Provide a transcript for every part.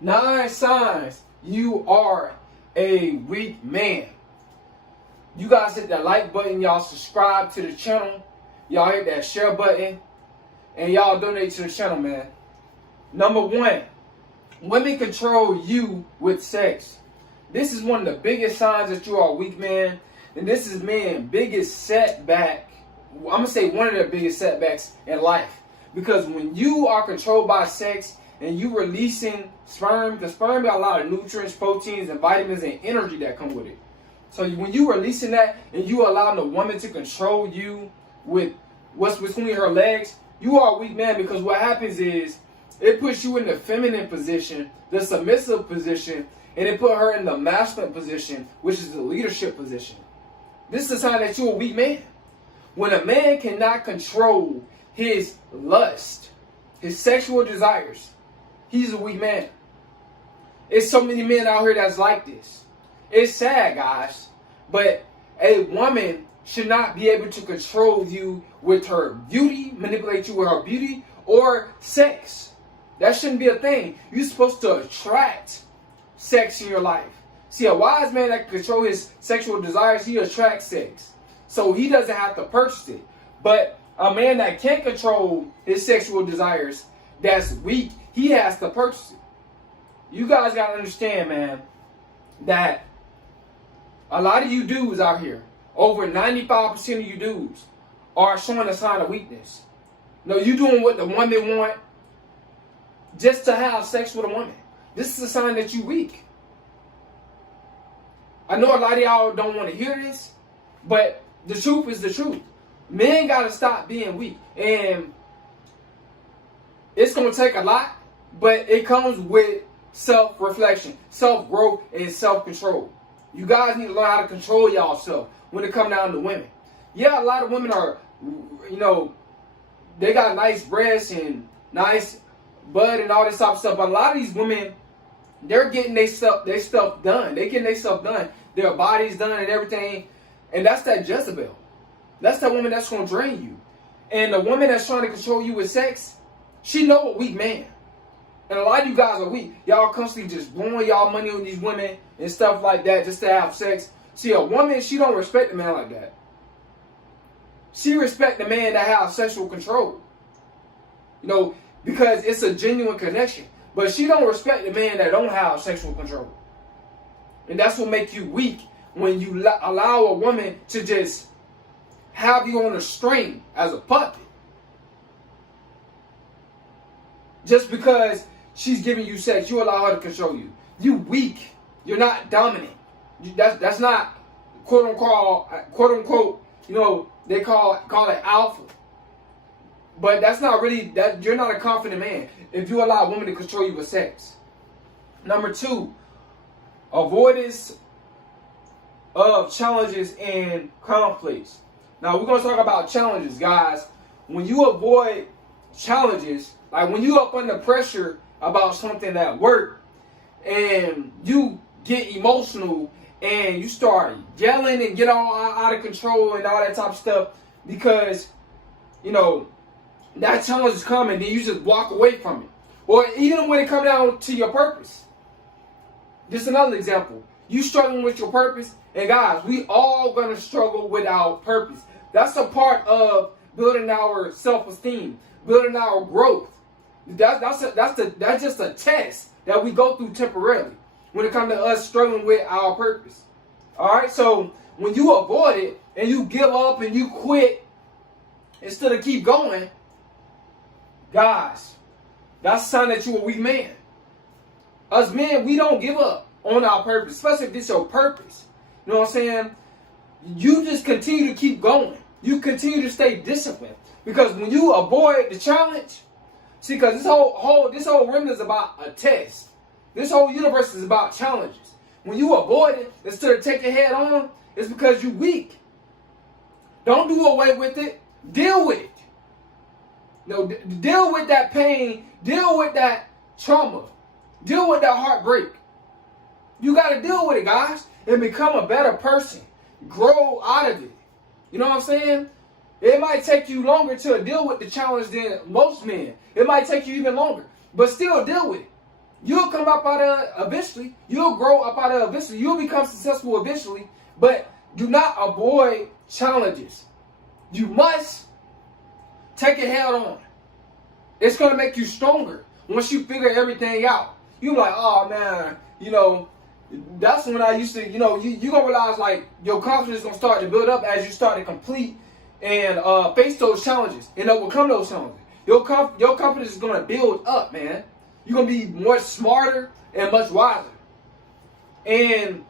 9 signs you are a weak man. You guys hit that like button. Y'all subscribe to the channel. Y'all hit that share button. And y'all donate to the channel, man. Number 1, women control you with sex. This is one of the biggest signs that you are a weak man. And this is man's biggest setback. I'm going to say one of the biggest setbacks in life. Because when you are controlled by sex and you releasing sperm, the sperm got a lot of nutrients, proteins, and vitamins and energy that come with it. So when you releasing that and you allowing the woman to control you with what's between her legs, you are a weak man, because what happens is it puts you in the feminine position, the submissive position, and it put her in the masculine position, which is the leadership position. This is a sign that you're a weak man. When a man cannot control his lust, his sexual desires, he's a weak man. There's so many men out here that's like this. It's sad, guys, but a woman should not be able to control you with her beauty, manipulate you with her beauty, or sex. That shouldn't be a thing. You're supposed to attract sex in your life. See, a wise man that can control his sexual desires, he attracts sex. So he doesn't have to purchase it. But a man that can't control his sexual desires, that's weak, he has to purchase it. You guys got to understand, man, that a lot of you dudes out here, over 95% of you dudes, are showing a sign of weakness. No, you doing what the woman want just to have sex with a woman. This is a sign that you weak. I know a lot of y'all don't want to hear this, but the truth is the truth. Men got to stop being weak. And it's going to take a lot, but it comes with self-reflection, self-growth, and self-control. You guys need to learn how to control yourself when it comes down to women. Yeah, a lot of women are, they got nice breasts and nice butt and all this type of stuff. But a lot of these women, they're getting their stuff done. They getting their stuff done. Their bodies done and everything. And that's that Jezebel. That's that woman that's going to drain you. And the woman that's trying to control you with sex, she know a weak man. And a lot of you guys are weak. Y'all constantly just blowing y'all money on these women and stuff like that just to have sex. See, a woman, she don't respect a man like that. She respect the man that has sexual control. Because it's a genuine connection. But she don't respect the man that don't have sexual control. And that's what makes you weak, when you allow a woman to just have you on a string as a puppet. Just because she's giving you sex, you allow her to control you. You weak. You're not dominant. That's not quote unquote. They call it alpha. But that's not really that. You're not a confident man if you allow a woman to control you with sex. Number 2, avoidance of challenges and conflicts. Now we're gonna talk about challenges, guys. When you avoid challenges, like when you up under pressure about something at work, and you get emotional and you start yelling and get all out of control and all that type of stuff, because that challenge is coming, then you just walk away from it. Or even when it comes down to your purpose. Just another example. You struggling with your purpose, and guys, we all gonna struggle with our purpose. That's a part of building our self-esteem, building our growth. That's just a test that we go through temporarily when it comes to us struggling with our purpose. All right, so when you avoid it and you give up and you quit instead of keep going, guys, that's a sign that you're a weak man. Us men, we don't give up on our purpose, especially if it's your purpose. You know what I'm saying? You just continue to keep going. You continue to stay disciplined, because when you avoid the challenge, see, because this whole realm is about a test. This whole universe is about challenges. When you avoid it instead of taking it head on, it's because you're weak. Don't do away with it. Deal with it. Deal with that pain. Deal with that trauma. Deal with that heartbreak. You got to deal with it, guys, and become a better person. Grow out of it. You know what I'm saying? It might take you longer to deal with the challenge than most men. It might take you even longer, but still deal with it. You'll come up out of eventually. You'll grow up out of eventually. You'll become successful eventually. But do not avoid challenges. You must take it head on. It's going to make you stronger once you figure everything out. You're like, oh man, that's when I used to, you're going to realize like your confidence is going to start to build up as you start to complete and face those challenges and overcome those challenges. Your confidence is going to build up, man. You're going to be much smarter and much wiser. And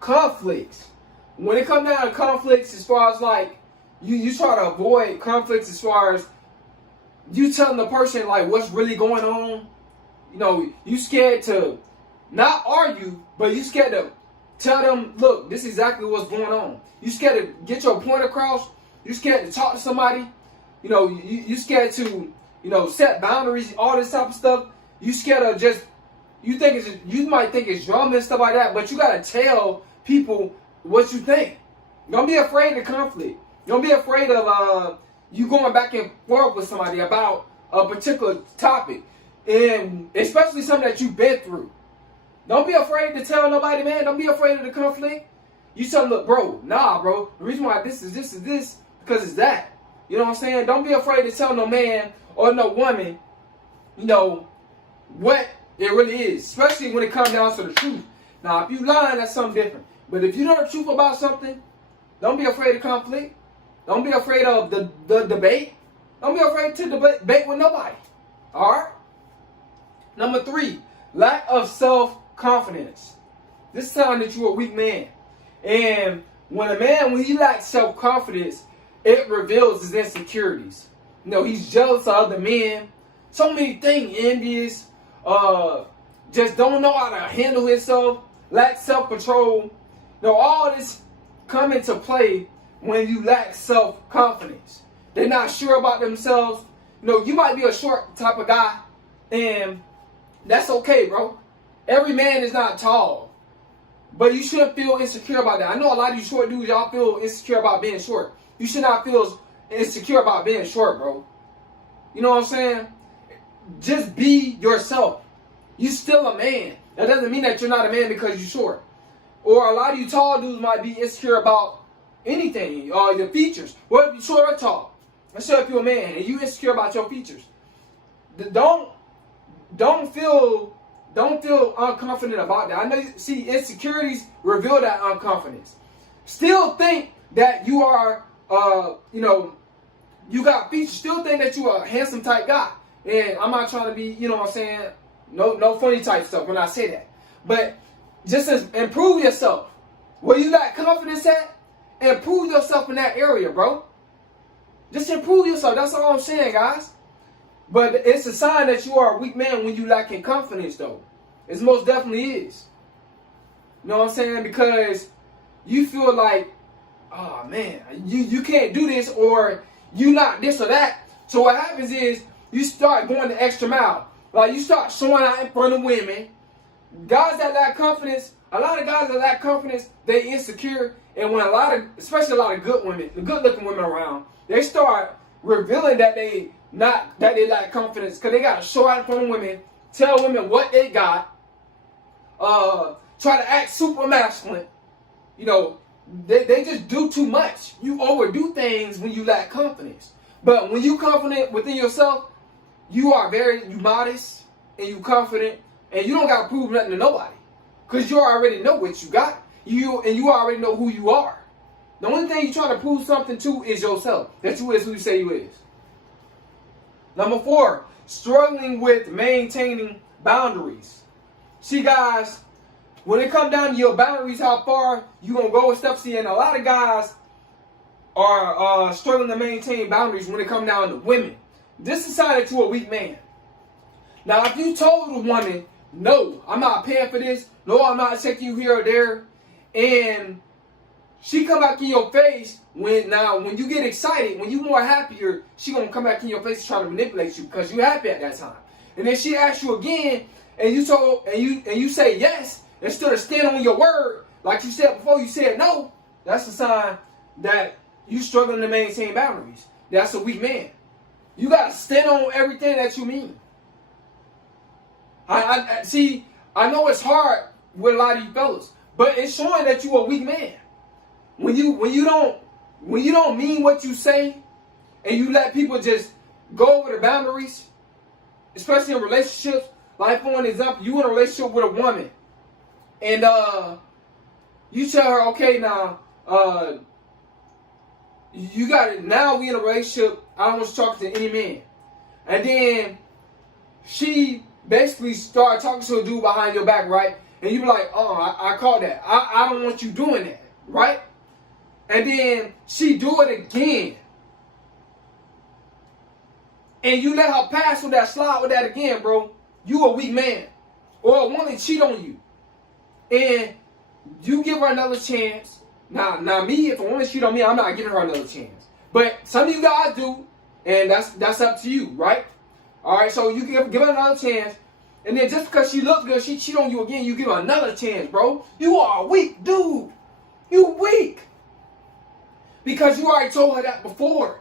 conflicts. When it comes down to conflicts, as far as like, you try to avoid conflicts as far as you telling the person like what's really going on. You scared to not argue, but you scared to tell them, look, this is exactly what's going on. You scared to get your point across. You scared to talk to somebody. You scared to, set boundaries, all this type of stuff. You scared of just, you might think it's drama and stuff like that, but you gotta tell people what you think. Don't be afraid of conflict. Don't be afraid of you going back and forth with somebody about a particular topic, and especially something that you've been through. Don't be afraid to tell nobody, man. Don't be afraid of the conflict. You tell them, look, bro, the reason why this is this, because it's that. You know what I'm saying? Don't be afraid to tell no man or no woman, what it really is, especially when it comes down to the truth. Now, if you lying, that's something different. But if you know the truth about something, don't be afraid of conflict. Don't be afraid of the debate. Don't be afraid to debate with nobody. All right? Number 3, lack of self-confidence. This is a sign that you're a weak man. And when he lacks self-confidence, it reveals his insecurities. He's jealous of other men. So many things, envious, just don't know how to handle himself, lack self-control. All this come into play when you lack self-confidence. They're not sure about themselves. You might be a short type of guy, and that's okay, bro. Every man is not tall, but you shouldn't feel insecure about that. I know a lot of you short dudes, y'all feel insecure about being short. You should not feel insecure about being short, bro. You know what I'm saying? Just be yourself. You still a man. That doesn't mean that you're not a man because you're short. Or a lot of you tall dudes might be insecure about anything, or your features. What if you're short or tall? Let's say if you're a man and you insecure about your features. Don't feel unconfident about that. I know insecurities reveal that unconfidence. Still think that you are you got features. Still think that you are a handsome type guy. And I'm not trying to be, no funny type stuff when I say that. But just improve yourself. Where you got confidence at, improve yourself in that area, bro. Just improve yourself. That's all I'm saying, guys. But it's a sign that you are a weak man when you lacking confidence, though. It most definitely is. You know what I'm saying? Because you feel like, oh man, you can't do this, or you not this or that. So what happens is you start going the extra mile. Like you start showing out in front of women. Guys that lack confidence, a lot of guys that lack confidence, they insecure. And when especially a lot of good women, the good looking women around, they start revealing that they lack confidence because they got to show out in front of women, tell women what they got, try to act super masculine. They just do too much. You overdo things when you lack confidence. But when you confident within yourself, you modest and you confident, and you don't got to prove nothing to nobody. Because you already know what you got. You already know who you are. The only thing you try to prove something to is yourself. That you is who you say you is. Number 4, struggling with maintaining boundaries. See, guys, when it comes down to your boundaries, how far you going to go with stuff, see, and a lot of guys are struggling to maintain boundaries when it comes down to women. This is a sign that you're a weak man. Now, if you told a woman, no, I'm not paying for this, no, I'm not checking you here or there, and she come back in your face when you get excited, when you more happier, she gonna come back in your face and try to manipulate you because you happy at that time. And then she asks you again, and you say yes instead of stand on your word like you said before. You said no. That's a sign that you struggling to maintain boundaries. That's a weak man. You gotta stand on everything that you mean. I see. I know it's hard with a lot of you fellas, but it's showing that you a weak man. When you don't mean what you say, and you let people just go over the boundaries, especially in relationships. Like for an example, you in a relationship with a woman, and you tell her, okay, now you got it. Now we in a relationship. I don't want to talk to any man, and then she basically started talking to a dude behind your back, right? And you be like, oh, I caught that. I don't want you doing that, right? And then she do it again. And you let her pass with that, slide with that again, bro. You a weak man. Or a woman cheat on you. And you give her another chance. Now me, if a woman cheat on me, I'm not giving her another chance. But some of you guys do. And that's up to you, right? Alright, so you give her another chance. And then just because she looks good, she cheat on you again, you give her another chance, bro. You are a weak dude. You weak. Because you already told her that before.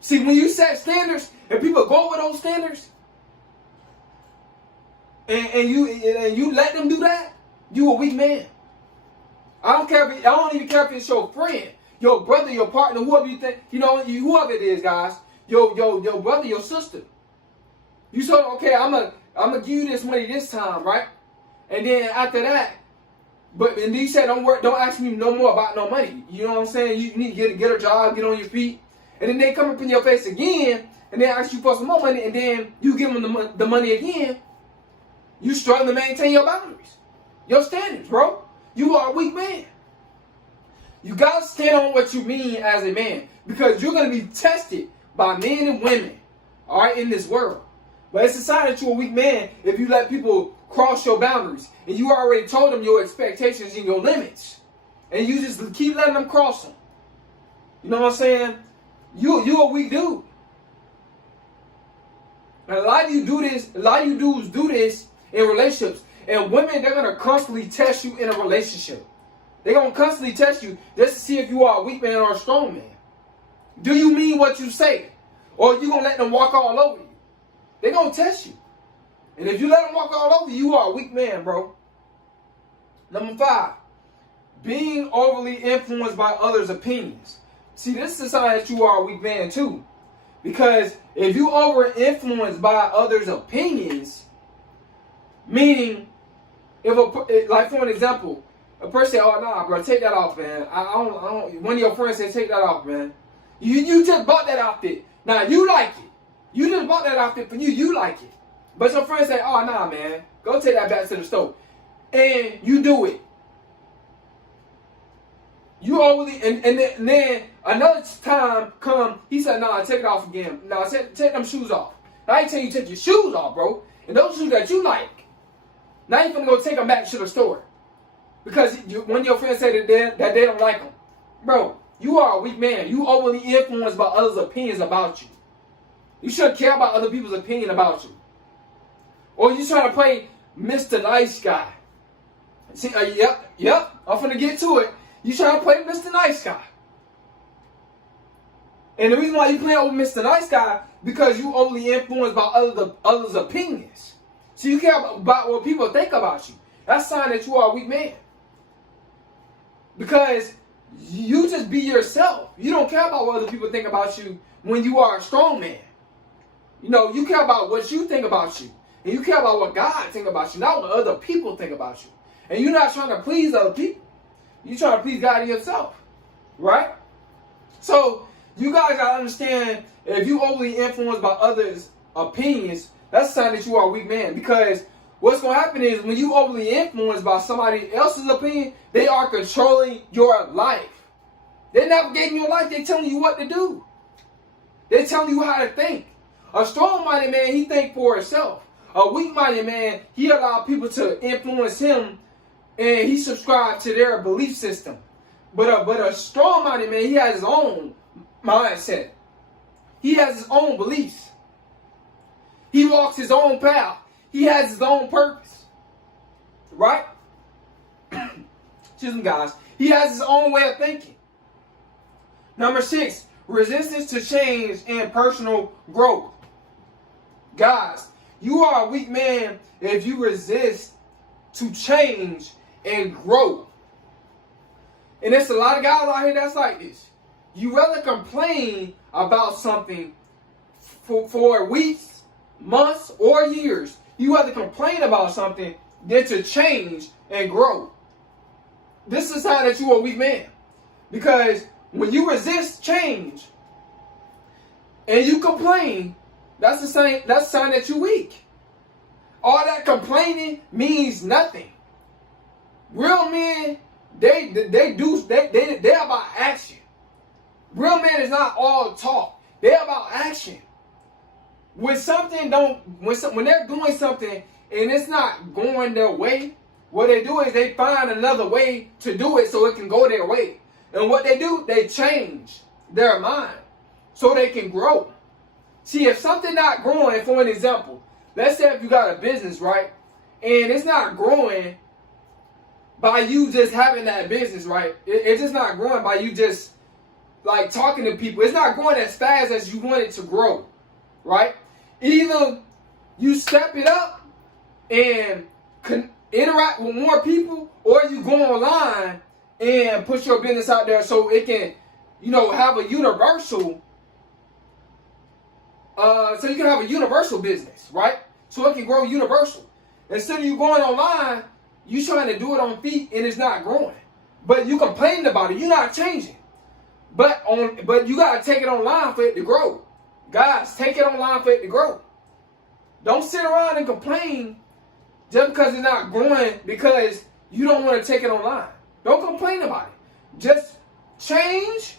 See, when you set standards, and people go over those standards, and you let them do that, you a weak man. I don't even care if it's your friend, your brother, your partner, whoever you think, whoever it is, guys. Your brother, your sister. You said, okay, I'm gonna give you this money this time, right? And then after that, and then you said, don't ask me no more about no money. You know what I'm saying? You need to get a job, get on your feet. And then they come up in your face again, and they ask you for some more money, and then you give them the money again. You struggle to maintain your boundaries, your standards, bro. You are a weak man. You gotta stand on what you mean as a man, because you're gonna be tested by men and women, all right, in this world. But it's a sign that you're a weak man if you let people cross your boundaries, and you already told them your expectations and your limits, and you just keep letting them cross them. You know what I'm saying? You a weak dude. And a lot of you do this. A lot of you dudes do this in relationships, and women, they're gonna constantly test you in a relationship. They're gonna constantly test you just to see if you are a weak man or a strong man. Do you mean what you say, or you gonna let them walk all over you? They're gonna test you. And if you let them walk all over you, you are a weak man, bro. Number 5, being overly influenced by others' opinions. See, this is a sign that you are a weak man too. Because if you over-influenced by others' opinions, meaning, like for an example, a person say, oh, nah, bro, take that off, man. I don't, one of your friends said, take that off, man. You just bought that outfit. Now, you like it. You just bought that outfit for you. You like it. But your friend say, oh, nah, man. Go take that back to the store. And you do it. You overly, and then another time come, he said, nah, take it off again. Nah, take them shoes off. Now, I ain't telling you to take your shoes off, bro. And those shoes that you like, now you're going to go take them back to the store. Because one of your friends said that they don't like them. Bro, you are a weak man. You overly influenced by others' opinions about you. You shouldn't care about other people's opinion about you. Or you trying to play Mr. Nice Guy. See, yep, I'm finna get to it. You trying to play Mr. Nice Guy. And the reason why you playing over Mr. Nice Guy, because you overly influenced by others' opinions. So you care about what people think about you. That's a sign that you are a weak man. Because you just be yourself. You don't care about what other people think about you when you are a strong man. You care about what you think about you. And you care about what God think about you, not what other people think about you. And you're not trying to please other people. You're trying to please God and yourself. Right? So, you guys got to understand, if you overly influenced by others' opinions, that's a sign that you are a weak man. Because what's going to happen is, when you overly influenced by somebody else's opinion, they are controlling your life. They're navigating your life. They're telling you what to do. They're telling you how to think. A strong-minded man, he think for himself. A weak-minded man, he allow people to influence him, and he subscribed to their belief system. But a strong-minded man, he has his own mindset. He has his own beliefs. He walks his own path. He has his own purpose. Right? Excuse me, guys. He has his own way of thinking. Number 6, resistance to change and personal growth. Guys, You are a weak man if you resist to change and grow. And there's a lot of guys out here that's like this. You rather complain about something for weeks, months, or years. You rather complain about something than to change and grow. This is a sign that you're a weak man. Because when you resist change and you complain, that's a sign that you're weak. All that complaining means nothing. Real men, they about action. Real men is not all talk. They're about action. When they're doing something and it's not going their way, what they do is they find another way to do it so it can go their way. And what they do, they change their mind so they can grow. See, if something not growing, for an example, let's say if you got a business, right, and it's not growing by you just having that business, right? It's just not growing by you just like talking to people. It's not growing as fast as you want it to grow, right? Either you step it up and interact with more people, or you go online and put your business out there so it can, have a universal. So you can have a universal business, right? So it can grow universal. Instead of you going online, you trying to do it on feet and it's not growing. But you complaining about it. You're not changing. But you gotta take it online for it to grow. Guys, take it online for it to grow. Don't sit around and complain just because it's not growing because you don't want to take it online. Don't complain about it. Just change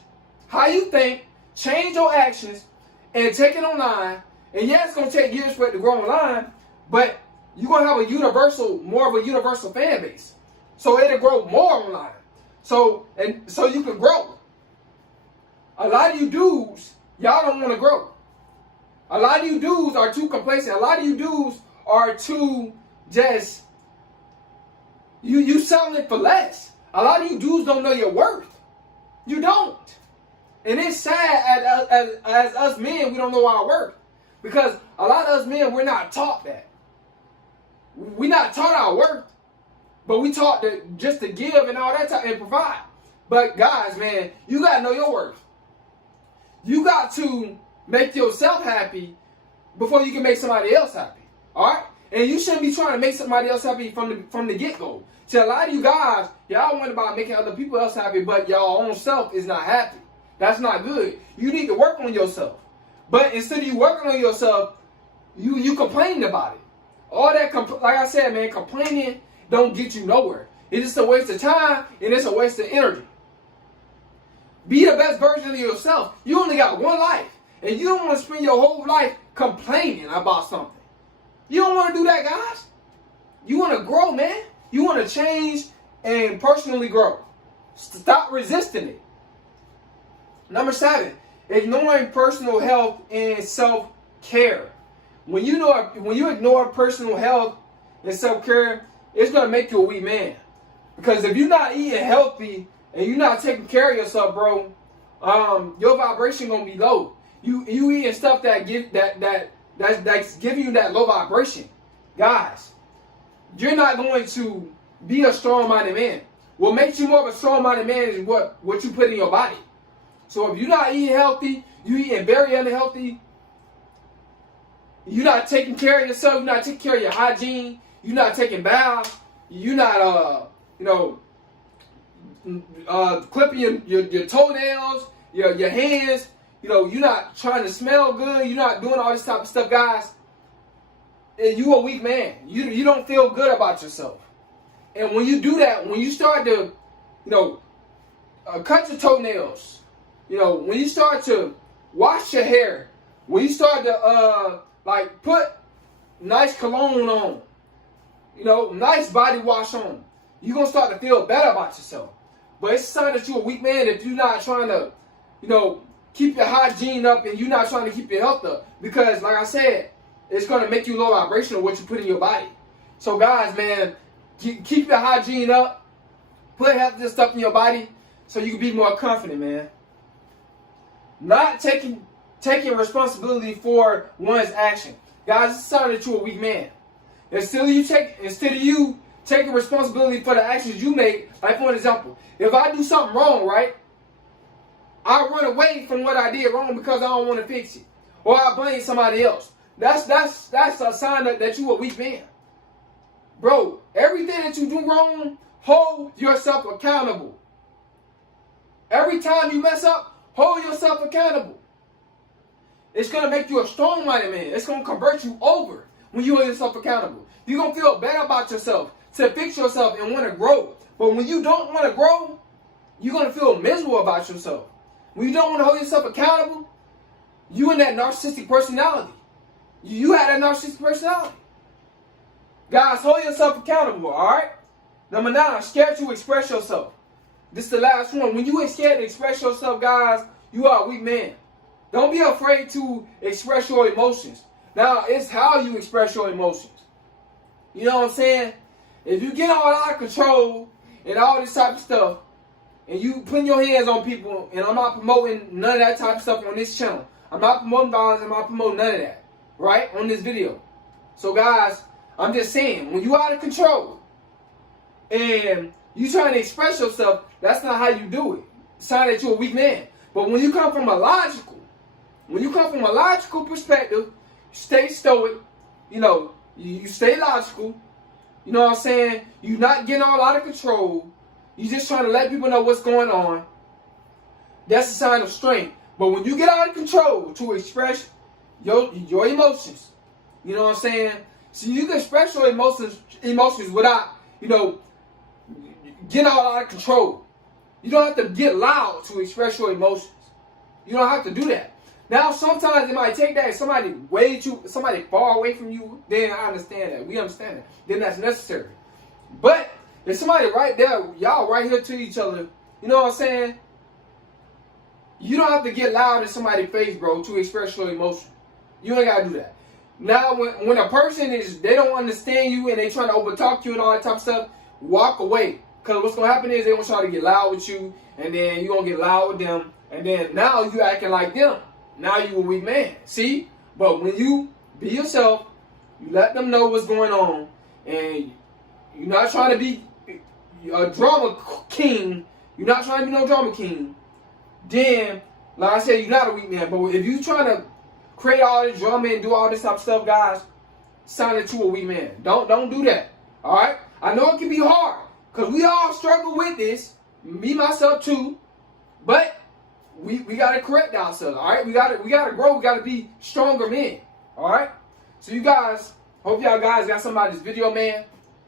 how you think, change your actions, and take it online. And yeah, it's going to take years for it to grow online, but you're going to have more of a universal fan base. So it'll grow more online. So you can grow. A lot of you dudes, y'all don't want to grow. A lot of you dudes are too complacent. A lot of you dudes are too just, you selling it for less. A lot of you dudes don't know your worth. You don't. And it's sad as us men, we don't know our worth. Because a lot of us men, we're not taught that. We're not taught our worth. But we taught just to give and all that and provide. But guys, man, you got to know your worth. You got to make yourself happy before you can make somebody else happy. All right? And you shouldn't be trying to make somebody else happy from the get-go. See, a lot of you guys, y'all went about making other people else happy, but y'all own self is not happy. That's not good. You need to work on yourself. But instead of you working on yourself, you complaining about it. All that, like I said, man, complaining don't get you nowhere. It's just a waste of time, and it's a waste of energy. Be the best version of yourself. You only got one life, and you don't want to spend your whole life complaining about something. You don't want to do that, guys. You want to grow, man. You want to change and personally grow. Stop resisting it. Number 7, ignoring personal health and self-care. When you ignore personal health and self-care, it's going to make you a weak man. Because if you're not eating healthy and you're not taking care of yourself, bro, your vibration going to be low. You eating stuff that's giving you that low vibration. Guys, you're not going to be a strong-minded man. What makes you more of a strong-minded man is what you put in your body. So if you're not eating healthy, you're eating very unhealthy, you're not taking care of yourself, you're not taking care of your hygiene, you're not taking baths, you're not, clipping your toenails, your hands, you're not trying to smell good, you're not doing all this type of stuff, guys, and you a weak man. You don't feel good about yourself. And when you do that, when you start to, cut your toenails, when you start to wash your hair, when you start to put nice cologne on, nice body wash on, you're gonna start to feel better about yourself. But it's a sign that you're a weak man if you're not trying to, keep your hygiene up and you're not trying to keep your health up. Because like I said, it's gonna make you low vibrational what you put in your body. So guys, man, keep your hygiene up, put healthy stuff in your body so you can be more confident, man. Not taking responsibility for one's action. Guys, it's a sign that you're a weak man. Instead of you taking responsibility for the actions you make, like for an example, if I do something wrong, right, I run away from what I did wrong because I don't want to fix it, or I blame somebody else. That's a sign that you a weak man, bro. Everything that you do wrong, hold yourself accountable. Every time you mess up, hold yourself accountable. It's gonna make you a strong-minded man. It's gonna convert you over when you hold yourself accountable. You're gonna feel better about yourself to fix yourself and want to grow. But when you don't want to grow, you're gonna feel miserable about yourself. When you don't want to hold yourself accountable, you in that narcissistic personality. You had that narcissistic personality. Guys, hold yourself accountable, alright? Number 9, scared to express yourself. This is the last one. When you ain't scared to express yourself, guys, you are a weak man. Don't be afraid to express your emotions. Now, it's how you express your emotions. You know what I'm saying? If you get all out of control and all this type of stuff, and you putting your hands on people, and I'm not promoting none of that type of stuff on this channel. I'm not promoting violence. I'm not promoting none of that, right, on this video. So, guys, I'm just saying, when you out of control and you trying to express yourself, that's not how you do it. Sign that you're a weak man. But when you come from a logical perspective, stay stoic, you stay logical, you know what I'm saying? You're not getting all out of control. You're just trying to let people know what's going on. That's a sign of strength. But when you get out of control to express your emotions, you know what I'm saying? So you can express your emotions without, getting all out of control. You don't have to get loud to express your emotions. You don't have to do that. Now, sometimes it might take that. If somebody far away from you, then I understand that. We understand that. Then that's necessary. But if somebody right there, y'all right here to each other, you know what I'm saying? You don't have to get loud in somebody's face, bro, to express your emotion. You ain't got to do that. Now, when a person they don't understand you and they trying to overtalk you and all that type of stuff, walk away. Because what's going to happen is they going to try to get loud with you, and then you going to get loud with them, and then now you acting like them. Now you a weak man. See? But when you be yourself, you let them know what's going on, and you're not trying to be a drama king. You're not trying to be no drama king. Then, like I said, you're not a weak man. But if you trying to create all this drama and do all this type of stuff, guys, sign that you a weak man. Don't do that. Alright? I know it can be hard. Because we all struggle with this. Me, myself too. But we gotta correct ourselves. Alright? We gotta grow. We gotta be stronger men. Alright? So you guys, hope y'all guys got something out of this video, man.